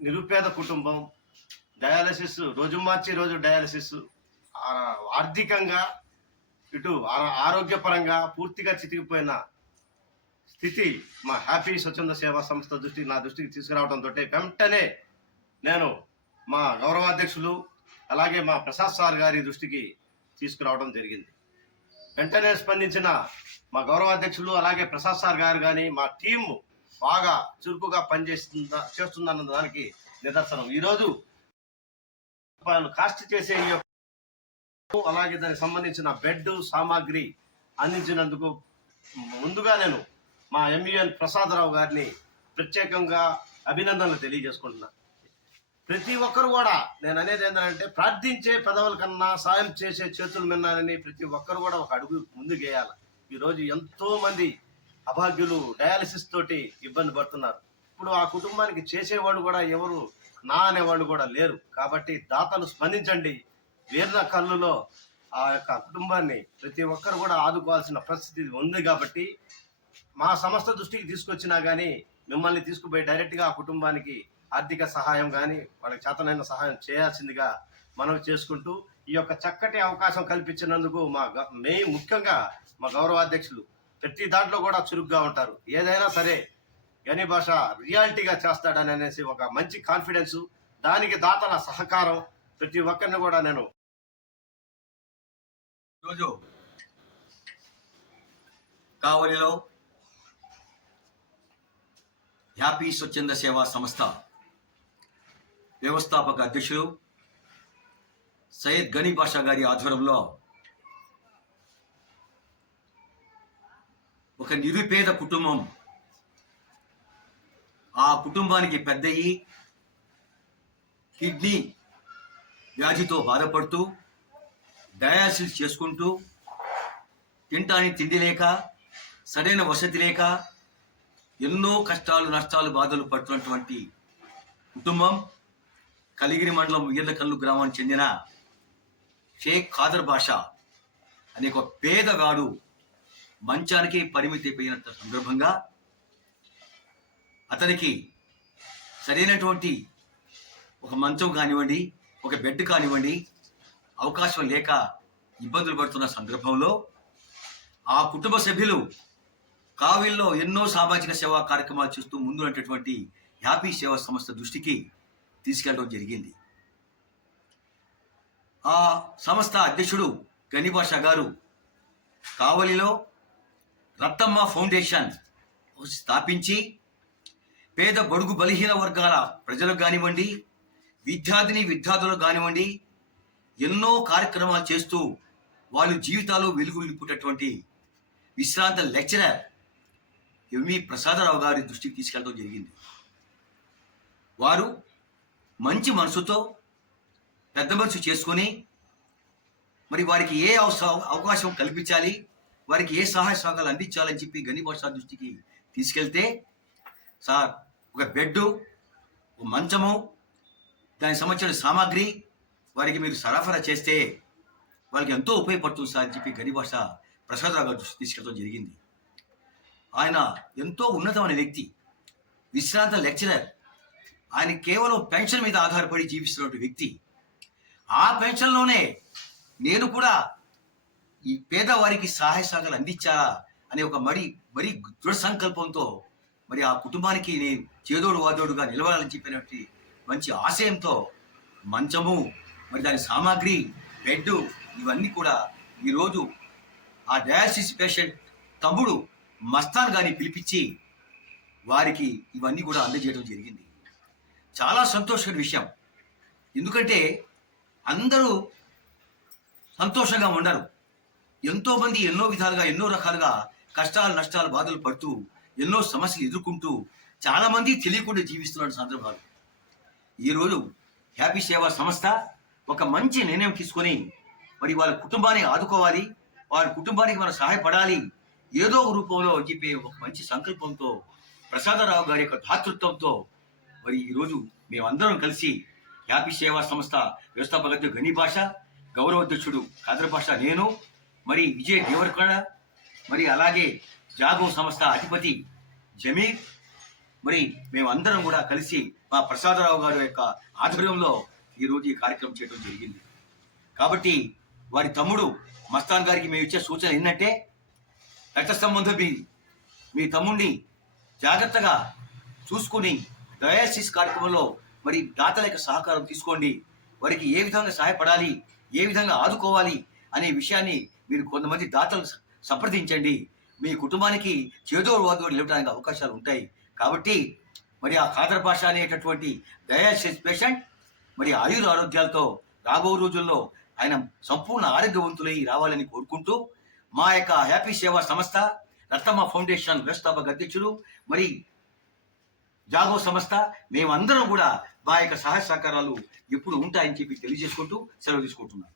నిరుపేద కుటుంబం డయాలసిస్ రోజు మార్చి రోజు డయాలసిస్ ఆ, ఆర్థికంగా ఇటు ఆ- ఆరోగ్యపరంగా పూర్తిగా చితికిపోయిన స్థితి మా హ్యాపీ స్వచ్ఛంద సేవా సంస్థ దృష్టి నా దృష్టికి తీసుకురావడంతో వెంటనే నేను మా గౌరవాధ్యక్షులు అలాగే మా ప్రసాద్ సార్ గారి దృష్టికి తీసుకురావడం జరిగింది. వెంటనే స్పందించిన మా గౌరవాధ్యక్షులు అలాగే ప్రసాద్ సార్ గారు కానీ మా టీము బాగా చురుకుగా పనిచేస్తుందా చేస్తుందన్న దానికి నిదర్శనం. ఈరోజు వాళ్ళు కాస్ట్ చేసే ఈ అలాగే దానికి సంబంధించిన బెడ్ సామాగ్రి అందించినందుకు ముందుగా నేను మా ఎంఈఎన్ ప్రసాదరావు గారిని ప్రత్యేకంగా అభినందనలు తెలియజేసుకుంటున్నా. ప్రతి ఒక్కరు కూడా నేను అనేది ఏంటంటే ప్రార్థించే పెదవుల కన్నా సాయం చేసే చేతులు మిన్నానని ప్రతి ఒక్కరు కూడా ఒక అడుగు ముందుకేయాలి ఈరోజు ఎంతో మంది అభాగ్యులు డయాలసిస్ తోటి ఇబ్బంది పడుతున్నారు. ఇప్పుడు ఆ కుటుంబానికి చేసేవాడు కూడా ఎవరు? నా అనేవాళ్ళు కూడా లేరు. కాబట్టి దాతలు స్పందించండి. వీర్ల కళ్ళులో ఆ యొక్క కుటుంబాన్ని ప్రతి ఒక్కరు కూడా ఆదుకోవాల్సిన పరిస్థితి ఉంది కాబట్టి మా సంస్థ దృష్టికి తీసుకొచ్చినా కానీ మిమ్మల్ని తీసుకుపోయి డైరెక్ట్గా ఆ కుటుంబానికి ఆర్థిక సహాయం కానీ వాళ్ళకి చేతనైన సహాయం చేయాల్సిందిగా మనం చేసుకుంటూ ఈ యొక్క చక్కటి అవకాశం కల్పించినందుకు మా మెయిన్ ముఖ్యంగా మా గౌరవాధ్యక్షులు ప్రతి దాంట్లో కూడా చురుగ్గా ఉంటారు. ఏదైనా సరే గని భాష రియాలిటీగా చేస్తాడని అనేసి ఒక మంచి కాన్ఫిడెన్స్ దానికి దాతల సహకారం ప్రతి ఒక్కరిని కూడా నేను ఈరోజు కావలిలో హ్యాపీ స్వచ్ఛంద సేవా సంస్థ వ్యవస్థాపక అధ్యక్షులు సయ్యద్ గనీ భాష గారి ఆధ్వర్యంలో ఒక నిరుపేద కుటుంబం. ఆ కుటుంబానికి పెద్దయి కిడ్నీ వ్యాధితో బాధపడుతూ డయాలసిస్ చేసుకుంటూ తింటానికి తిండి లేక సరైన వసతి లేక ఎన్నో కష్టాలు నష్టాలు బాధలు పడుతున్నటువంటి కుటుంబం కలిగిరి మండలం ఉయ్యర్లకల్లు గ్రామానికి చెందిన షేక్ ఖాదర్ బాషా అనే ఒక పేదగాడు మంచానికి పరిమితి అయిపోయినంత సందర్భంగా అతనికి సరైనటువంటి ఒక మంచం కానివ్వండి ఒక బెడ్ కానివ్వండి అవకాశం లేక ఇబ్బందులు పడుతున్న సందర్భంలో ఆ కుటుంబ సభ్యులు కావిల్లో ఎన్నో సామాజిక సేవా కార్యక్రమాలు చేస్తూ ముందున్నటువంటి హ్యాపీ సేవా సంస్థ దృష్టికి తీసుకెళ్ళడం జరిగింది. ఆ సంస్థ అధ్యక్షుడు గనిభాష గారు కావలిలో రత్తమ్మ ఫౌండేషన్ స్థాపించి పేద బడుగు బలహీన వర్గాల ప్రజలకు కానివ్వండి విద్యార్థిని విద్యార్థులకు కానివ్వండి ఎన్నో కార్యక్రమాలు చేస్తూ వాళ్ళు జీవితాలు వెలుగు నింపుటటువంటి విశ్రాంత లెక్చరర్ ఎంవి ప్రసాదరావు గారి దృష్టికి తీసుకెళ్ళడం జరిగింది. వారు మంచి మనసుతో పెద్ద మనసు చేసుకొని మరి వారికి ఏ అవసరం అవకాశం కల్పించాలి వారికి ఏ సహాయ సహకాలు అందించాలని చెప్పి గనిభాష దృష్టికి తీసుకెళ్తే సార్ ఒక బెడ్డు ఒక మంచము దానికి సంబంధించిన సామాగ్రి వారికి మీరు సరఫరా చేస్తే వాళ్ళకి ఎంతో ఉపయోగపడుతుంది సార్ అని చెప్పి గనిభాష ప్రసాదరావు గారు తీసుకెళ్ళడం జరిగింది. ఆయన ఎంతో ఉన్నతమైన వ్యక్తి విశ్రాంత లెక్చరర్. ఆయన కేవలం పెన్షన్ మీద ఆధారపడి జీవిస్తున్నటువంటి వ్యక్తి. ఆ పెన్షన్లోనే నేను కూడా ఈ పేదవారికి సహాయ సహకారాలు అందించాలా అనే ఒక మరి మరి దృఢ సంకల్పంతో మరి ఆ కుటుంబానికి నేను చేదోడు వాదోడుగా నిలవాలని చెప్పినటువంటి మంచి ఆశయంతో మంచము మరి దాని సామాగ్రి బెడ్ ఇవన్నీ కూడా ఈరోజు ఆ డయాలసిస్ పేషెంట్ తమ్ముడు మస్తాన్ గారిని పిలిపించి వారికి ఇవన్నీ కూడా అందజేయడం జరిగింది. చాలా సంతోషమైన విషయం. ఎందుకంటే అందరూ సంతోషంగా ఉండరు. ఎంతోమంది ఎన్నో విధాలుగా ఎన్నో రకాలుగా కష్టాలు నష్టాలు బాధలు పడుతూ ఎన్నో సమస్యలు ఎదుర్కొంటూ చాలామంది తెలియకుండా జీవిస్తున్న సందర్భాలు. ఈరోజు హ్యాపీ సేవా సంస్థ ఒక మంచి నిర్ణయం తీసుకొని మరి వాళ్ళ కుటుంబాన్ని ఆదుకోవాలి వాళ్ళ కుటుంబానికి మనం సహాయపడాలి ఏదో ఒక రూపంలో అని చెప్పి ఒక మంచి సంకల్పంతో ప్రసాదరావు గారి యొక్క దాతృత్వంతో మరి ఈరోజు మేమందరం కలిసి హ్యాపీ సేవా సంస్థ వ్యవస్థాపక గని భాష గౌరవ అధ్యక్షుడు కాదర్ భాష నేను మరి విజయ్ దేవరకొండ మరి అలాగే జాగో సంస్థ అధిపతి జమీర్ మరి మేమందరం కూడా కలిసి మా ప్రసాదరావు గారి యొక్క ఆధ్వర్యంలో ఈరోజు ఈ కార్యక్రమం చేయడం జరిగింది. కాబట్టి వారి తమ్ముడు మస్తాన్ గారికి మేము ఇచ్చే సూచన ఏంటంటే రక్త సంబంధం మీ మీ తమ్ముడిని జాగ్రత్తగా చూసుకుని డయాలసిస్ కార్యక్రమంలో మరి దాతల యొక్క సహకారం తీసుకోండి. వారికి ఏ విధంగా సహాయపడాలి ఏ విధంగా ఆదుకోవాలి అనే విషయాన్ని మీరు కొంతమంది దాతలు సంప్రదించండి. మీ కుటుంబానికి చేదో వాదో నిలవడానికి అవకాశాలు ఉంటాయి. కాబట్టి మరి ఆ ఖాదర్ భాష అనేటటువంటి డయాలసిస్ పేషెంట్ మరి ఆయుర ఆరోగ్యాలతో రాబో రోజుల్లో ఆయన సంపూర్ణ ఆరోగ్యవంతులై రావాలని కోరుకుంటూ మా యొక్క హ్యాపీ సేవా సంస్థ రత్తమ్మ ఫౌండేషన్ వ్యవస్థాపక అధ్యక్షుడు మరి జాగో సంస్థ మేమందరం కూడా మా యొక్క సహాయ సహకారాలు ఎప్పుడు ఉంటాయని చెప్పి తెలియజేసుకుంటూ సెలవు తీసుకుంటున్నాను